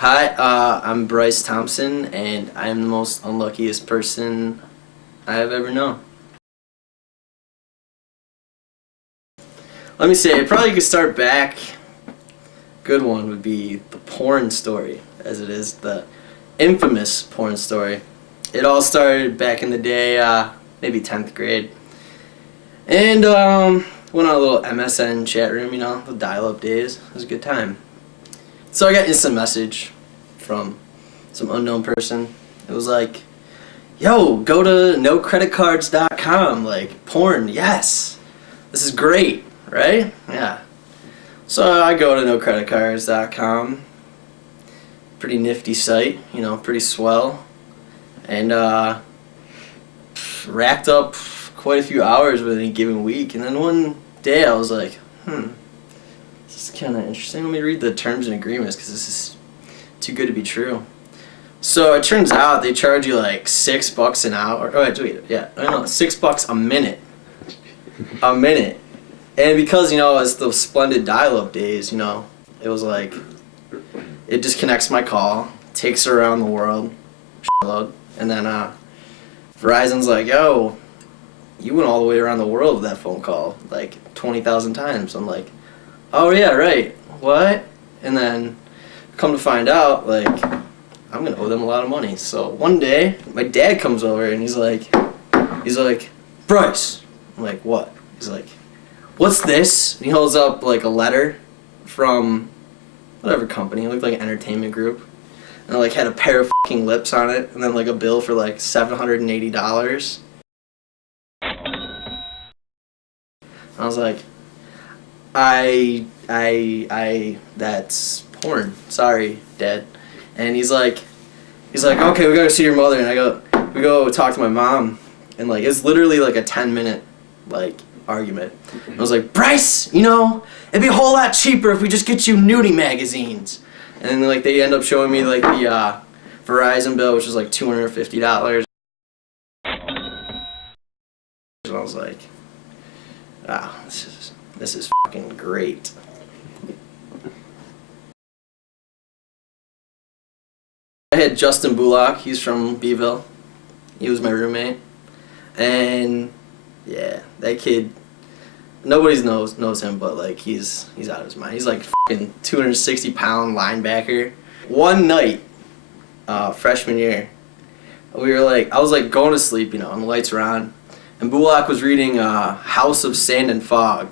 Hi, I'm Bryce Thompson, and I am the most unluckiest person I have ever known. Let me say, I probably could start back. Good one would be the porn story, as it is the infamous porn story. It all started back in the day, maybe 10th grade. And went on a little MSN chat room, the dial-up days. It was a good time. So I got instant message from some unknown person. It was like, yo, go to nocreditcards.com, like, porn, yes. This is great, right? Yeah. So I go to nocreditcards.com. Pretty nifty site, pretty swell. And racked up quite a few hours within a given week. And then one day I was like, this is kind of interesting. Let me read the terms and agreements because this is too good to be true. So it turns out they charge you like $6 an hour. Oh, wait, yeah, no, $6 a minute. A minute. And because, it's those splendid dial-up days, it was like, it just connects my call, takes her around the world, and then Verizon's like, yo, you went all the way around the world with that phone call, like 20,000 times. I'm like, oh yeah, right, what? And then come to find out, like, I'm gonna owe them a lot of money. So one day, my dad comes over and he's like, Bryce. I'm like, what? He's like, what's this? And he holds up like a letter from whatever company. It looked like an entertainment group. And it like had a pair of fucking lips on it, and then like a bill for like $780. I was like, that's porn. Sorry, Dad. And he's like, okay, we gotta see your mother. And we go talk to my mom, and like it's literally like a 10-minute like argument. And I was like, Bryce, it'd be a whole lot cheaper if we just get you nudie magazines. And then like they end up showing me like the Verizon bill, which was like $250. And I was like, wow, this is fucking great. I had Justin Bullock. He's from Beeville. He was my roommate, and yeah, that kid. Nobody knows him, but like he's out of his mind. He's like fucking 260-pound linebacker. One night, freshman year, I was like going to sleep, and the lights were on, and Bullock was reading House of Sand and Fog.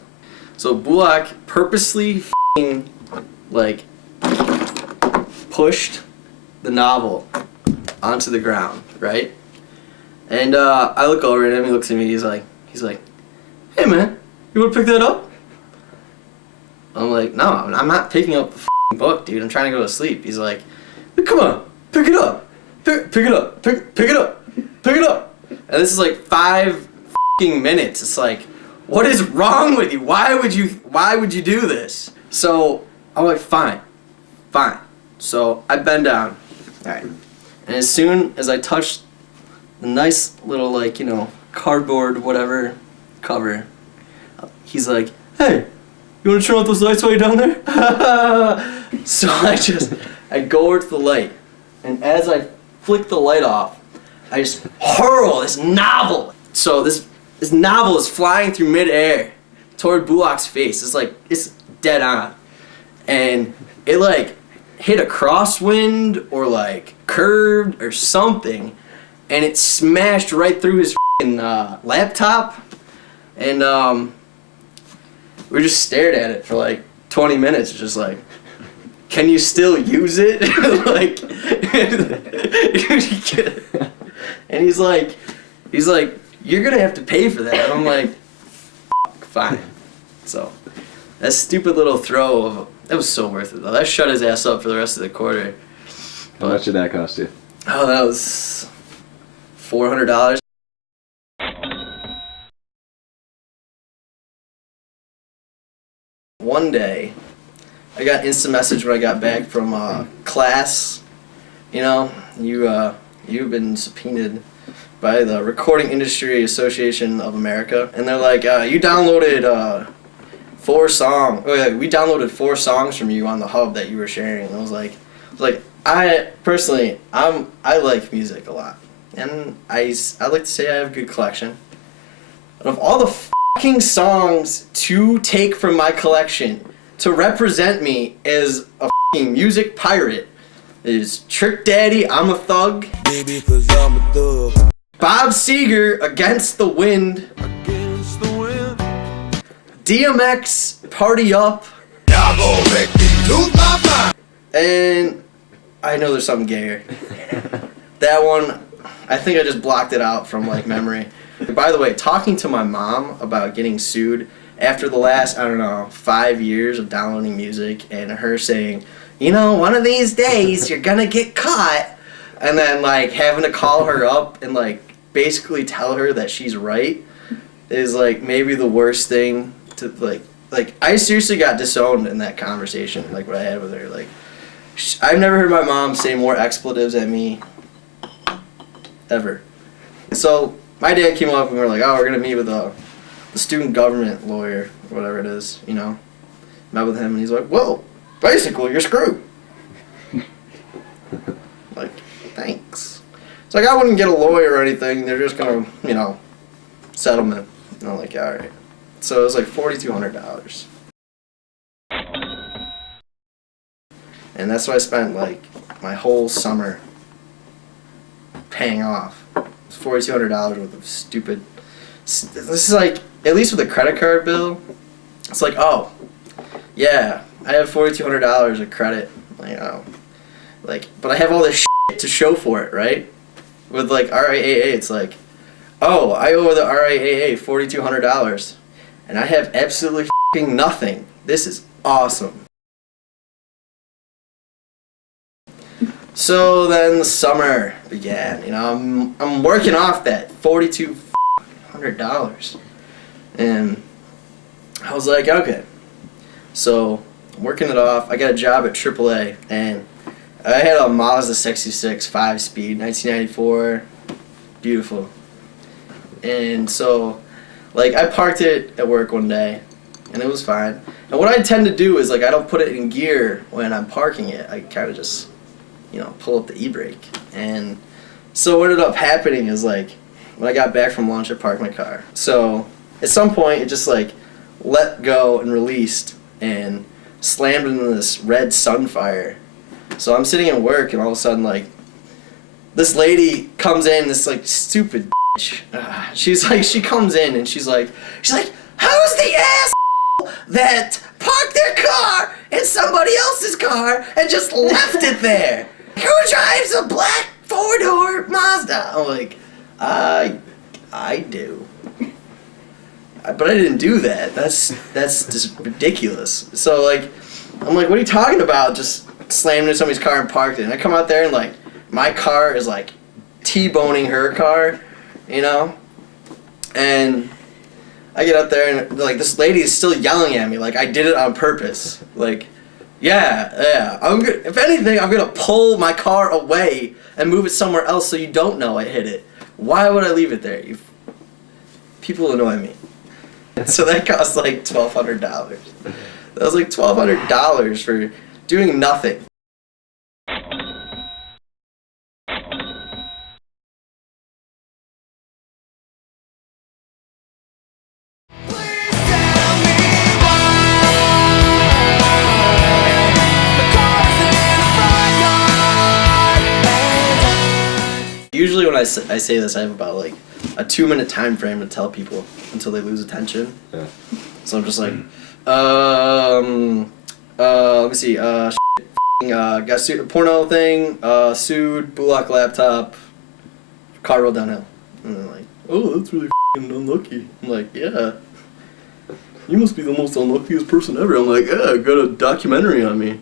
So Bullock purposely like pushed the novel onto the ground, right? And I look over at him. He looks at me. He's like, hey man, you want to pick that up? I'm like, no, I'm not picking up the book, dude. I'm trying to go to sleep. He's like, come on, pick it up, pick it up, pick it up, pick it up. And this is like 5 minutes. It's like, what is wrong with you? Why would you do this? So I'm like, fine. So I bend down. All right. And as soon as I touched the nice little like, cardboard whatever cover, he's like, hey, you want to turn off those lights while you're down there? So I go over to the light, and as I flick the light off, I just hurl this novel. So this novel is flying through midair toward Bullock's face. It's dead on. And it like hit a crosswind or like curved or something, and it smashed right through his laptop. And we just stared at it for like 20 minutes, just like, can you still use it? Like, and he's like, you're gonna have to pay for that. And I'm like, fine. So that stupid little throw that was so worth it though. That shut his ass up for the rest of the quarter. How much did that cost you? Oh, that was $400. One day, I got instant message when I got back from class. You've been subpoenaed by the Recording Industry Association of America, and they're like, you downloaded 4 songs. Oh yeah, we downloaded 4 songs from you on the hub that you were sharing. And I was like, I personally, I like music a lot, and I like to say I have a good collection. But of all the fucking songs to take from my collection to represent me as a fucking music pirate is Trick Daddy, I'm a Thug, Baby, 'cause I'm a thug. Bob Seger, Against the Wind, Against the wind. DMX, Party Up, Y'all gon' make me lose my mind. and I know there's something gayer. That one, I think I just blocked it out from like memory. By the way, talking to my mom about getting sued after the last, I don't know, 5 years of downloading music and her saying, you know, one of these days you're gonna get caught, and then like having to call her up and like basically tell her that she's right is like maybe the worst thing to like I seriously got disowned in that conversation, like what I had with her. Like I've never heard my mom say more expletives at me ever. So my dad came up and we were like, oh, we're gonna meet with the student government lawyer or whatever it is, you know. Met with him and he's like, well, basically you're screwed. Like, thanks. It's like I wouldn't get a lawyer or anything. They're just gonna, you know, settlement. And I'm like, all right. So it was like $4,200. And that's what I spent like my whole summer paying off. It's $4,200 worth of stupid. This is like, at least with a credit card bill, it's like, oh, yeah, I have $4,200 of credit. Like, oh, like, but I have all this shit to show for it, right? With like RIAA, it's like, oh, I owe the RIAA $4,200, and I have absolutely nothing. This is awesome. So then the summer began. You know, I'm working off that $4,200, and I was like, okay. So I'm working it off. I got a job at AAA, and I had a Mazda 66 5-speed, 1994, beautiful. And so, like, I parked it at work one day, and it was fine. And what I tend to do is, like, I don't put it in gear when I'm parking it. I kind of just, you know, pull up the e-brake. And so what ended up happening is, like, when I got back from lunch, I parked my car. So at some point, it just, like, let go and released and slammed into this red Sunfire. So I'm sitting at work, and all of a sudden, like, this lady comes in, this, like, stupid bitch. She's like, she comes in, and she's like, who's the ass that parked their car in somebody else's car and just left it there? Who drives a black 4-door Mazda? I'm like, I do. But I didn't do that. That's just ridiculous. So, like, I'm like, what are you talking about? Just slammed into somebody's car and parked it. And I come out there and, like, my car is, like, T-boning her car, you know? And I get out there and, like, this lady is still yelling at me like I did it on purpose. Like, yeah. If anything, I'm going to pull my car away and move it somewhere else so you don't know I hit it. Why would I leave it there? People annoy me. So that cost like $1,200. That was like $1,200 for doing nothing. Usually when I say this, I have about like a 2-minute time frame to tell people until they lose attention. Yeah. So I'm just like, let me see, got sued, porno thing, sued, Bullock laptop, car rolled downhill. And they're like, oh, that's really unlucky. I'm like, yeah. You must be the most unluckiest person ever. I'm like, yeah, I got a documentary on me.